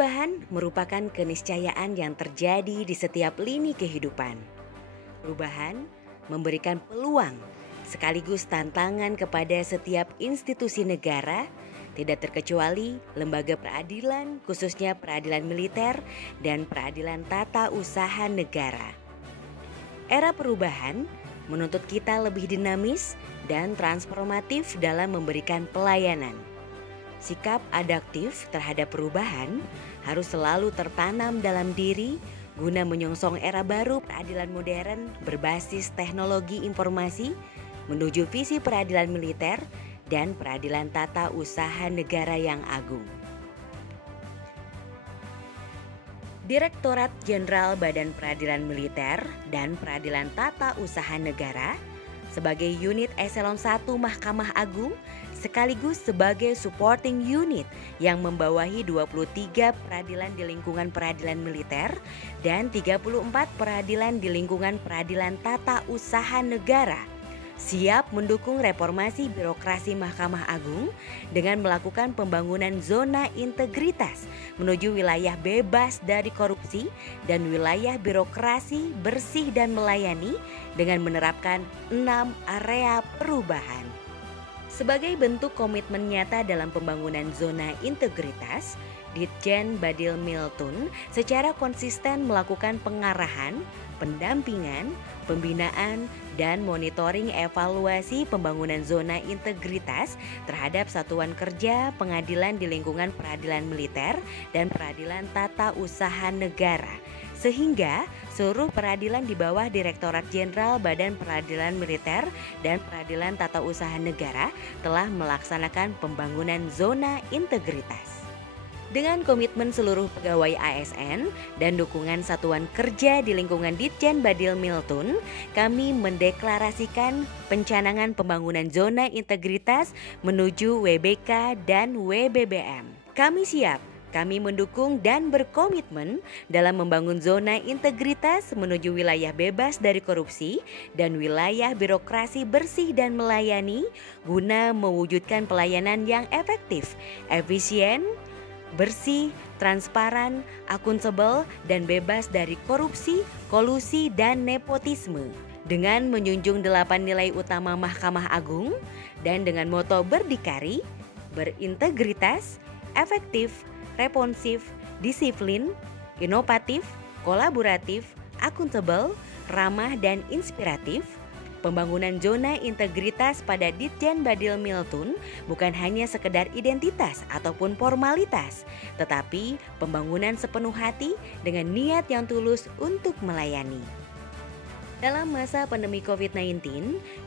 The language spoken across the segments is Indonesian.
Perubahan merupakan keniscayaan yang terjadi di setiap lini kehidupan. Perubahan memberikan peluang sekaligus tantangan kepada setiap institusi negara, tidak terkecuali lembaga peradilan, khususnya peradilan militer dan peradilan tata usaha negara. Era perubahan menuntut kita lebih dinamis dan transformatif dalam memberikan pelayanan. Sikap adaptif terhadap perubahan harus selalu tertanam dalam diri guna menyongsong era baru peradilan modern berbasis teknologi informasi menuju visi peradilan militer dan peradilan tata usaha negara yang agung. Direktorat Jenderal Badan Peradilan Militer dan Peradilan Tata Usaha Negara sebagai unit eselon 1 Mahkamah Agung sekaligus sebagai supporting unit yang membawahi 23 peradilan di lingkungan peradilan militer dan 34 peradilan di lingkungan peradilan tata usaha negara, siap mendukung reformasi birokrasi Mahkamah Agung dengan melakukan pembangunan zona integritas menuju wilayah bebas dari korupsi dan wilayah birokrasi bersih dan melayani dengan menerapkan 6 area perubahan. Sebagai bentuk komitmen nyata dalam pembangunan zona integritas, Ditjen Badil Miltun secara konsisten melakukan pengarahan, pendampingan, pembinaan, dan monitoring evaluasi pembangunan zona integritas terhadap satuan kerja pengadilan di lingkungan peradilan militer dan peradilan tata usaha negara. Sehingga seluruh peradilan di bawah Direktorat Jenderal Badan Peradilan Militer dan Peradilan Tata Usaha Negara telah melaksanakan pembangunan zona integritas. Dengan komitmen seluruh pegawai ASN dan dukungan satuan kerja di lingkungan Ditjen Badil Miltun, kami mendeklarasikan pencanangan pembangunan zona integritas menuju WBK dan WBBM. Kami siap. Kami mendukung dan berkomitmen dalam membangun zona integritas menuju wilayah bebas dari korupsi dan wilayah birokrasi bersih dan melayani guna mewujudkan pelayanan yang efektif, efisien, bersih, transparan, akuntabel, dan bebas dari korupsi, kolusi, dan nepotisme. Dengan menjunjung 8 nilai utama Mahkamah Agung dan dengan moto berdikari, berintegritas, efektif, responsif, disiplin, inovatif, kolaboratif, akuntabel, ramah dan inspiratif, pembangunan zona integritas pada Ditjen Badil Miltun bukan hanya sekedar identitas ataupun formalitas, tetapi pembangunan sepenuh hati dengan niat yang tulus untuk melayani. Dalam masa pandemi COVID-19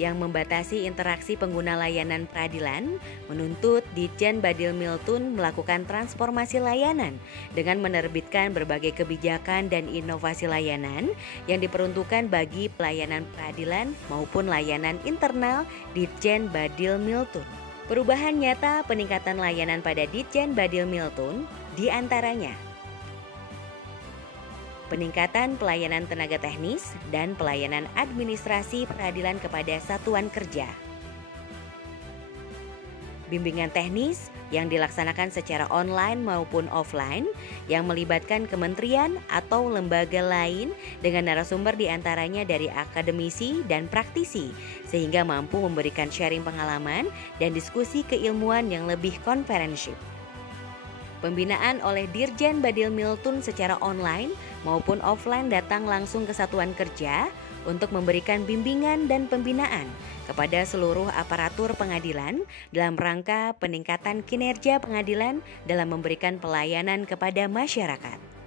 yang membatasi interaksi pengguna layanan peradilan, menuntut Ditjen Badil Miltun melakukan transformasi layanan dengan menerbitkan berbagai kebijakan dan inovasi layanan yang diperuntukkan bagi pelayanan peradilan maupun layanan internal Ditjen Badil Miltun. Perubahan nyata peningkatan layanan pada Ditjen Badil Miltun diantaranya peningkatan pelayanan tenaga teknis dan pelayanan administrasi peradilan kepada satuan kerja. Bimbingan teknis yang dilaksanakan secara online maupun offline yang melibatkan kementerian atau lembaga lain dengan narasumber diantaranya dari akademisi dan praktisi sehingga mampu memberikan sharing pengalaman dan diskusi keilmuan yang lebih konferensial. Pembinaan oleh Dirjen Badil Miltun secara online maupun offline datang langsung ke satuan kerja untuk memberikan bimbingan dan pembinaan kepada seluruh aparatur pengadilan dalam rangka peningkatan kinerja pengadilan dalam memberikan pelayanan kepada masyarakat.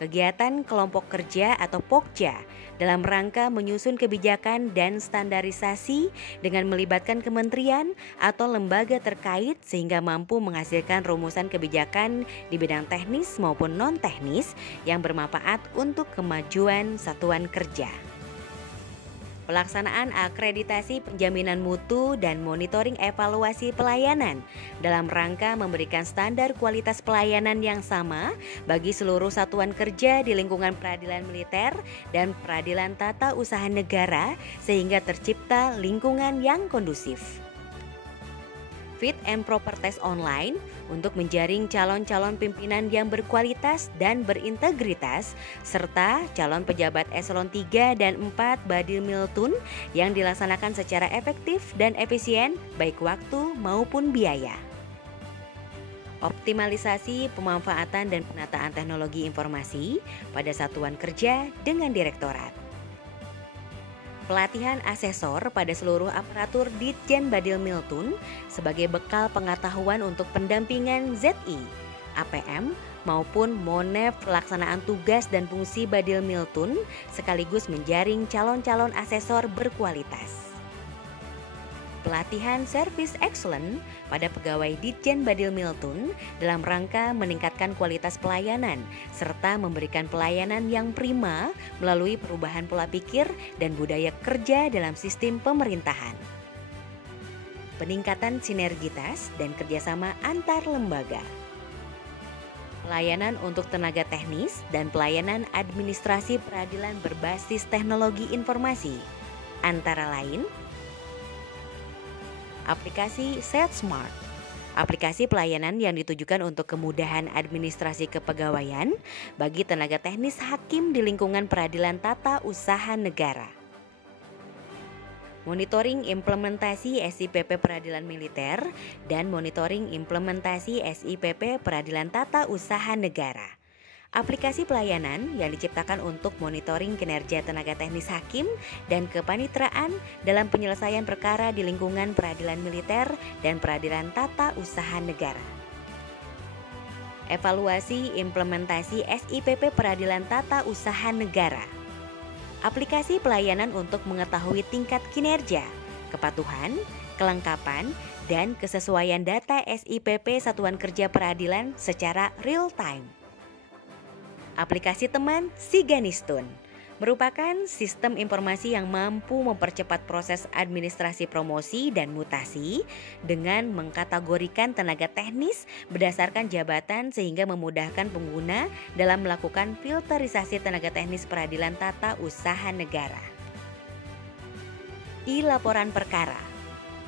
Kegiatan kelompok kerja atau Pokja dalam rangka menyusun kebijakan dan standarisasi dengan melibatkan kementerian atau lembaga terkait sehingga mampu menghasilkan rumusan kebijakan di bidang teknis maupun non-teknis yang bermanfaat untuk kemajuan satuan kerja. Pelaksanaan akreditasi penjaminan mutu dan monitoring evaluasi pelayanan dalam rangka memberikan standar kualitas pelayanan yang sama bagi seluruh satuan kerja di lingkungan peradilan militer dan peradilan tata usaha negara sehingga tercipta lingkungan yang kondusif. fit and proper test online untuk menjaring calon-calon pimpinan yang berkualitas dan berintegritas, serta calon pejabat eselon 3 dan 4 Badil Miltun yang dilaksanakan secara efektif dan efisien baik waktu maupun biaya. Optimalisasi pemanfaatan dan penataan teknologi informasi pada satuan kerja dengan direktorat. Pelatihan asesor pada seluruh aparatur Ditjen Badil Miltun sebagai bekal pengetahuan untuk pendampingan ZI, APM maupun Monef pelaksanaan tugas dan fungsi Badil Miltun sekaligus menjaring calon-calon asesor berkualitas. Pelatihan Service Excellent pada pegawai Ditjen Badil Miltun dalam rangka meningkatkan kualitas pelayanan serta memberikan pelayanan yang prima melalui perubahan pola pikir dan budaya kerja dalam sistem pemerintahan. Peningkatan sinergitas dan kerjasama antar lembaga. Pelayanan untuk tenaga teknis dan pelayanan administrasi peradilan berbasis teknologi informasi, antara lain aplikasi SetSmart, aplikasi pelayanan yang ditujukan untuk kemudahan administrasi kepegawaian bagi tenaga teknis hakim di lingkungan peradilan tata usaha negara. Monitoring implementasi SIPP Peradilan Militer dan monitoring implementasi SIPP Peradilan Tata Usaha Negara. Aplikasi pelayanan yang diciptakan untuk monitoring kinerja tenaga teknis hakim dan kepanitraan dalam penyelesaian perkara di lingkungan peradilan militer dan peradilan tata usaha negara. Evaluasi implementasi SIPP Peradilan Tata Usaha Negara. Aplikasi pelayanan untuk mengetahui tingkat kinerja, kepatuhan, kelengkapan, dan kesesuaian data SIPP Satuan Kerja Peradilan secara real time. Aplikasi teman Siganistun merupakan sistem informasi yang mampu mempercepat proses administrasi promosi dan mutasi dengan mengkategorikan tenaga teknis berdasarkan jabatan sehingga memudahkan pengguna dalam melakukan filterisasi tenaga teknis peradilan tata usaha negara. E-laporan perkara,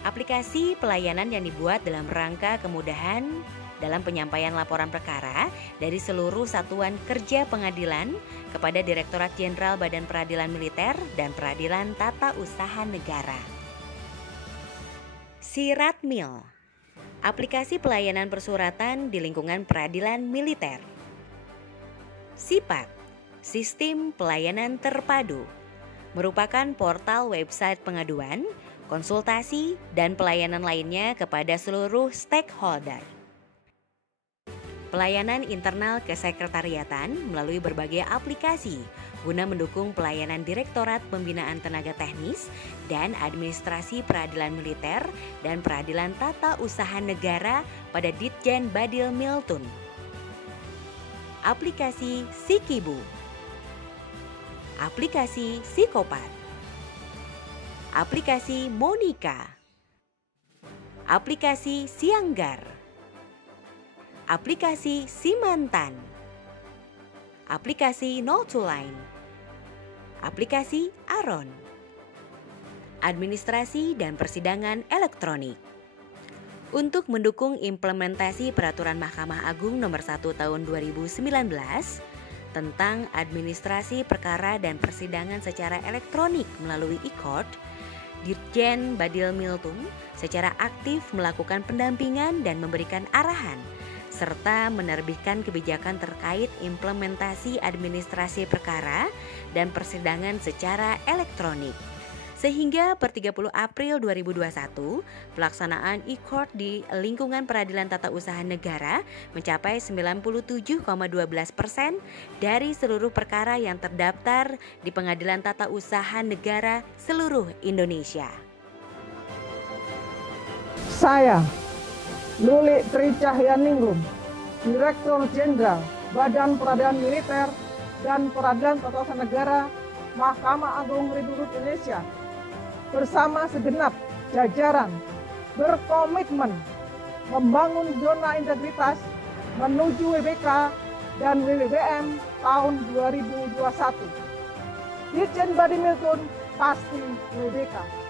aplikasi pelayanan yang dibuat dalam rangka kemudahan dalam penyampaian laporan perkara dari seluruh satuan kerja pengadilan kepada Direktorat Jenderal Badan Peradilan Militer dan Peradilan Tata Usaha Negara. Siratmil, aplikasi pelayanan persuratan di lingkungan peradilan militer. SIPAT, Sistem Pelayanan Terpadu, merupakan portal website pengaduan, konsultasi, dan pelayanan lainnya kepada seluruh stakeholder. Pelayanan internal kesekretariatan melalui berbagai aplikasi guna mendukung pelayanan Direktorat Pembinaan Tenaga Teknis dan Administrasi Peradilan Militer dan Peradilan Tata Usaha Negara pada Ditjen Badil Miltun. Aplikasi Sikibu, aplikasi Psikopat, aplikasi Monika, aplikasi Sianggar, aplikasi Simantan, aplikasi No2Line, aplikasi Aron, administrasi dan persidangan elektronik. Untuk mendukung implementasi Peraturan Mahkamah Agung Nomor 1 Tahun 2019 tentang administrasi perkara dan persidangan secara elektronik melalui e-court, Ditjen Badil Miltun secara aktif melakukan pendampingan dan memberikan arahan serta menerbitkan kebijakan terkait implementasi administrasi perkara dan persidangan secara elektronik. Sehingga per 30 April 2021, pelaksanaan e-court di lingkungan peradilan tata usaha negara mencapai 97,12% dari seluruh perkara yang terdaftar di pengadilan tata usaha negara seluruh Indonesia. Saya Luli Tri Cahyaningrum, Direktur Jenderal Badan Peradilan Militer dan Peradilan Tata Usaha Negara Mahkamah Agung Republik Indonesia bersama segenap jajaran berkomitmen membangun zona integritas menuju WBK dan WBBM tahun 2021. Ditjen Badil Miltun pasti WBK.